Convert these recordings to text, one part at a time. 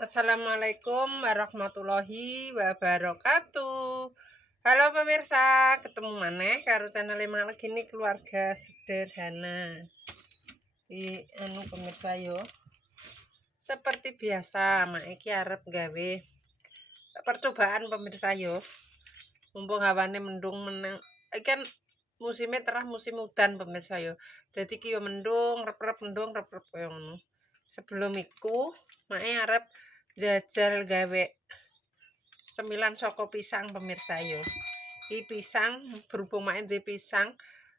Assalamualaikum warahmatullahi wabarakatuh. Halo pemirsa, ketemu maneh karo channel lagi nih keluarga sederhana. Pemirsa yo. Seperti biasa, mak iki arep gawe percobaan pemirsa yo. Mumpung hawane mendung menang. Iki kan musimnya terah musim udan pemirsa yo. Jadi ki yo mendung, rep-rep mendung, rep-rep koyo ngono. Sebelum iku, mak arep jajal gawe cemilan soko pisang pemirsa yo. Iki pisang berhubung mak ndek pisang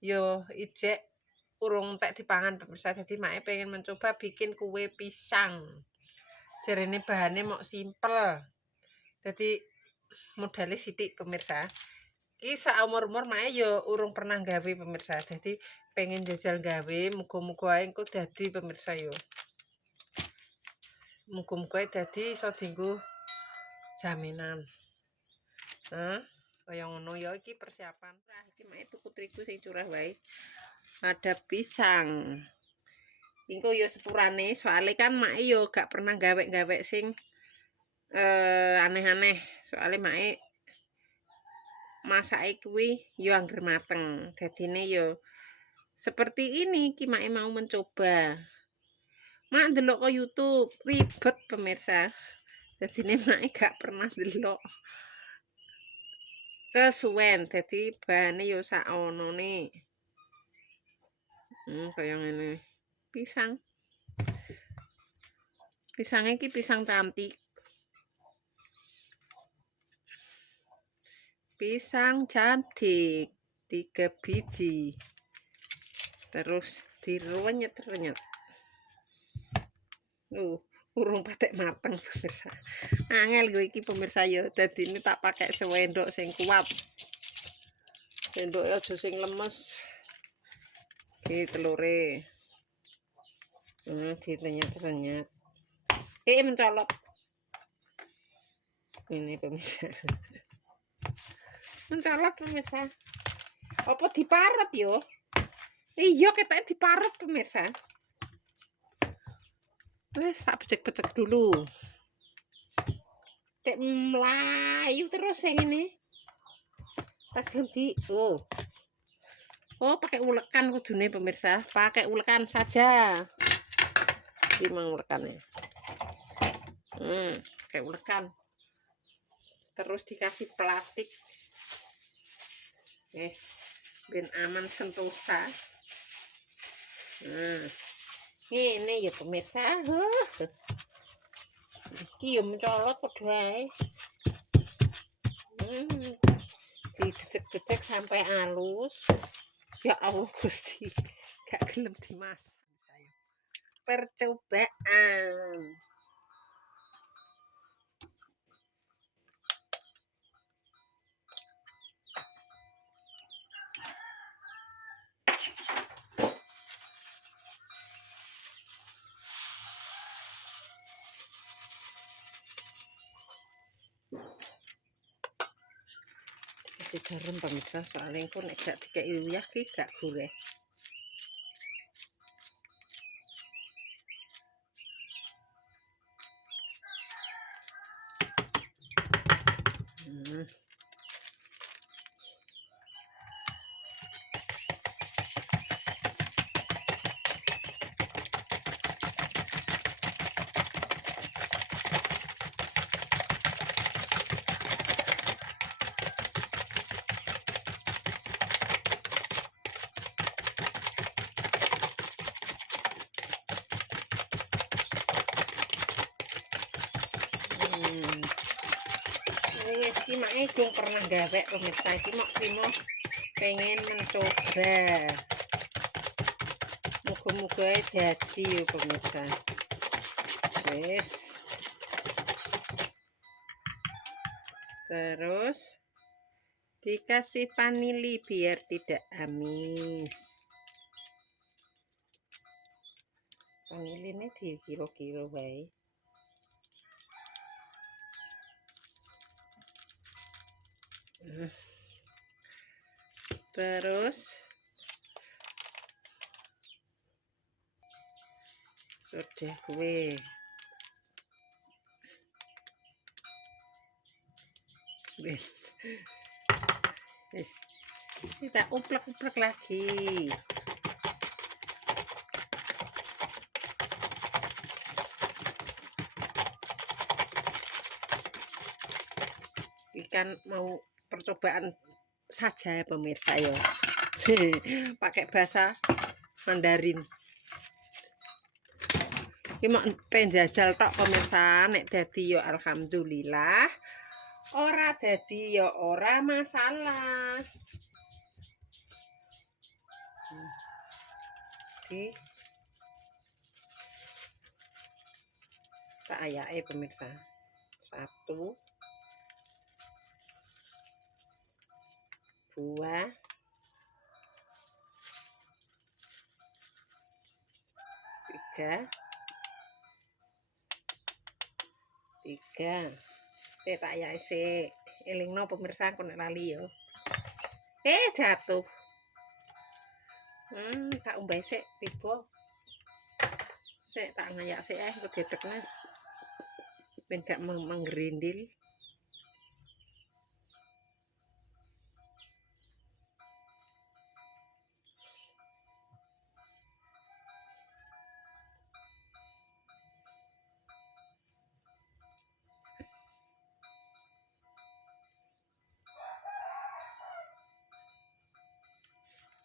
yo ijek urung tek dipangan pemirsa. Jadi mak pengen mencoba bikin kue pisang. Jarene bahane mok simpel. Jadi modalnya sithik pemirsa. Iki saumur-umur mak yo urung pernah gawe pemirsa. Jadi pengen jajal gawe, muga-muga ae engko dadi pemirsa yo. Muga-muga dadi iso dienggo jaminan. Kaya ngono ya iki persiapan. Nah, iki mek tuku terigu sing curah wae. Ada pisang. Engko ya sepurane, soalnya kan mak yo gak pernah gawe-gawe sing aneh-aneh. Soalnya mak masake kuwi yo angger mateng. Dadine yo seperti ini ki mak mau mencoba. Mak ndelok ke YouTube, ribet pemirsa. Dadine mak gak pernah ndelok. Kesuwen dadi bahane ya sak onone. Kaya ngene. Pisang. Pisangnya iki pisang cantik. Pisang cantik 3 biji. Terus direnyet-renyet. Urung patek mateng pemirsa. Angel gue iki pemirsa ya. Dadi ini tak pakai sendok sing kuat. Sendoknya aja sing lemes. Iki telure. Direnyet-renyet. Mencolot. Ini pemirsa. Mencolot pemirsa. Apa diparut yo? Iya ketake diparut pemirsa. Wes tak becek-becek dulu. Tek melayu terus yang ini. Pas ganti. Pakai ulekan kudune pemirsa. Pakai ulekan saja. Gimana ulekannya? Pakai ulekan. Terus dikasih plastik. Ben aman sentosa. Ini ya pemirsa. Iki ya mencolot padha ae. Dibecek-becek sampai halus. Ya Allah Gusti. Gak gelem dimasak saya. Percobaan. Kasih garam pemirsa soalnya engko nek gak dikei uyah ki gak gurih. Iki mak belum pernah gawe pemirsa. Iki mak Primo pengen mencoba. Moga-moga jadi ya pemirsa. Wes. Terus dikasih vanili biar tidak amis. Vaniline di kilo-kilo wae. Terus sudah kue Wis, wis. Kita uplek-uplek lagi. Ikan mau percobaan saja pemirsa ya. Pakai bahasa Mandarin. Iki mau penjajal tok pemirsa, nek dadi ya alhamdulillah. Ora dadi ya ora masalah. Oke. Tak ayake pemirsa. 1 2 3 tak ayake sik. Elingno pemirsa kok nek lali ya. Jatuh. Tak umbahe sik tiba. Sik tak ngayak sik engko diedekne. Ben gak menggerindil.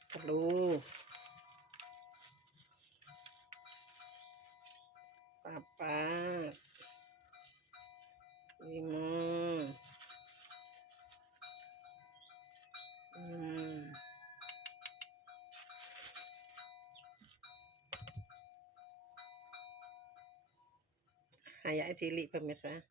Telu. 4 5 6 ayake cilik pemirsa.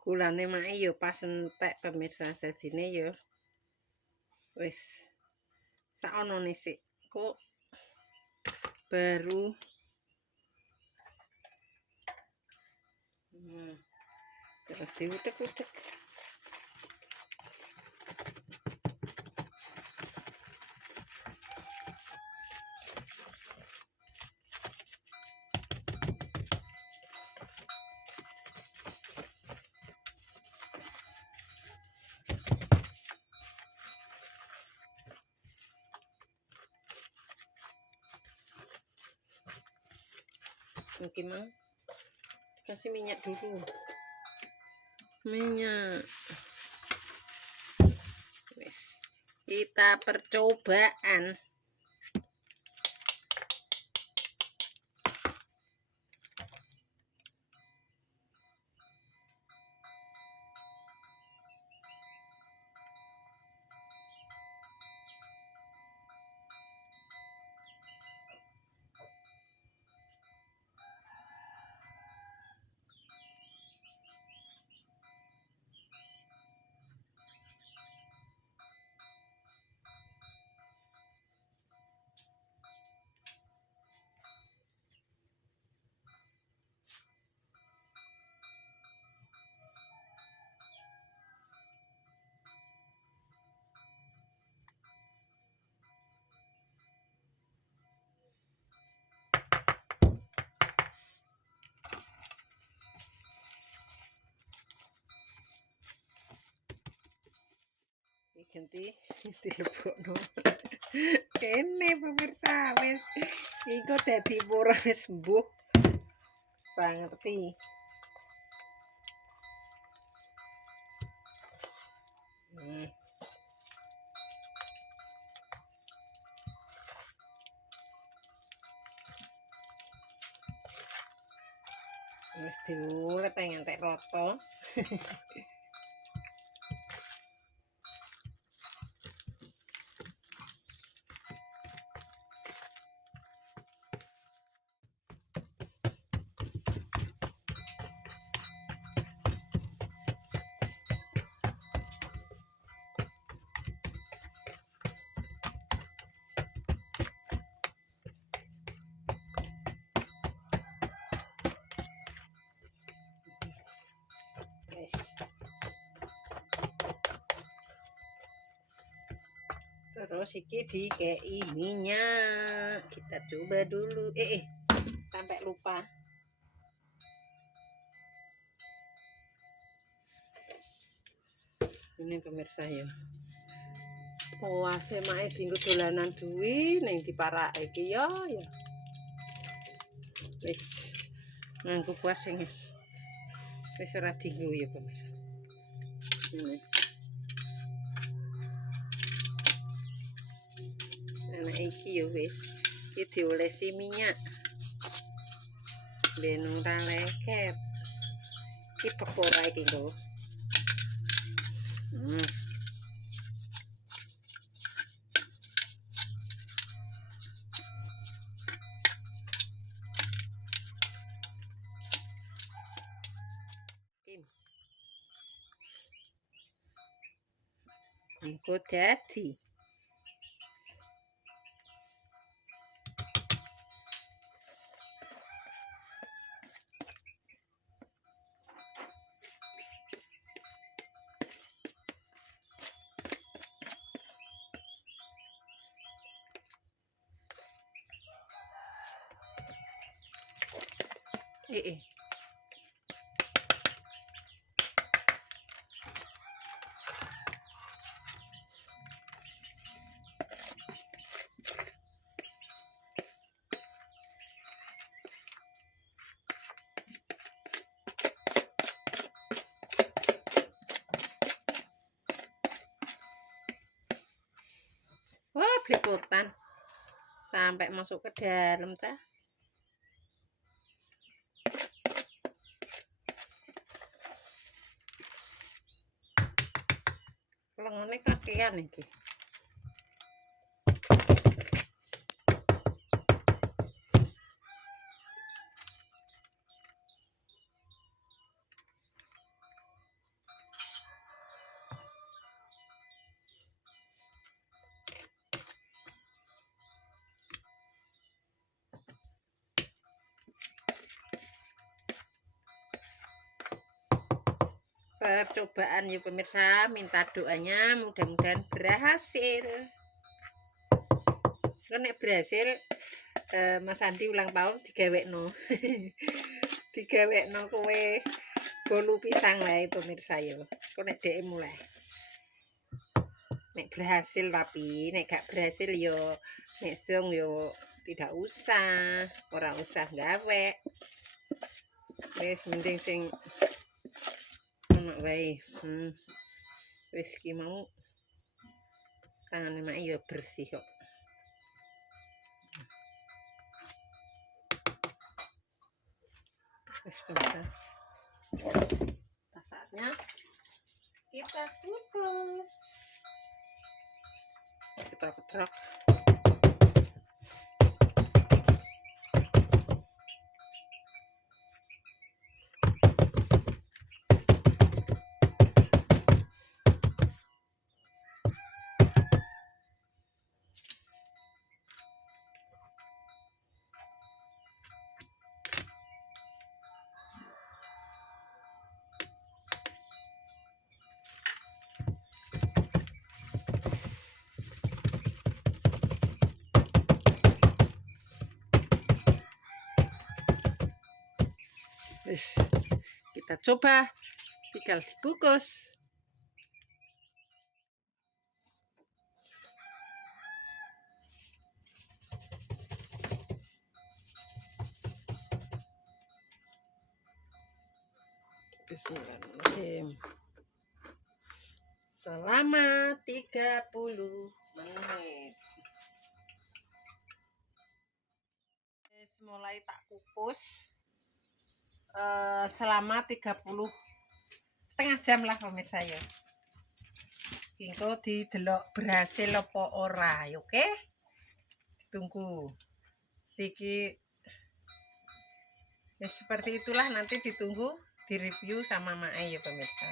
Gulane mae ya pas entek pemirsa, dadine ya wis sakonone sik. Kok baru terus diutek-utek. Mungkin mang kasih minyak dulu. Minyak. Wis. Kita percobaan. Ganti dilebokno. Kene pemirsa wis iku dadi murah wis mbuh. Tak ngerti. Wis diulet ngantek rata. Terus iki dikei minyak. Kita coba dulu. Sampai lupa. Ini pemirsa ya. Puase mae dienggo dolanan duwi ning diparake iki ya. Wis nganggo puas sing wis ora dienggo ya pemirsa. Ini. Nah iki ya wis. Iki diolesi minyak. Ben ora leket. Iki pekora iki lho. Engko dadi. Wah, belepotan. Sampai masuk ke dalam, cah. Lengone kakean iki. Percobaan ya pemirsa, minta doanya mudah-mudahan berhasil. Nek berhasil, Mas Andi ulang tahun digawekno. Digawekno kowe bolu pisang lah pemirsa ya. Kok nek dhek mulai. Nek berhasil tapi nek gak berhasil yo nek song yo tidak usah, ora usah gawe. Wis mending sing wae. Wis ki mau tangane mak ya bersih kok. Wis pemirsa. Saatnya kita kukus. Ketrok-ketrok. Wis, kita coba tinggal dikukus. Bismillahirrahmanirrahim. Selama 30 menit. Mulai tak kukus selama 30 setengah jam lah pemirsa ya. Engko didelok berhasil apa ora, oke? Tunggu. Iki ya seperti itulah, nanti ditunggu di review sama Mae ya pemirsa.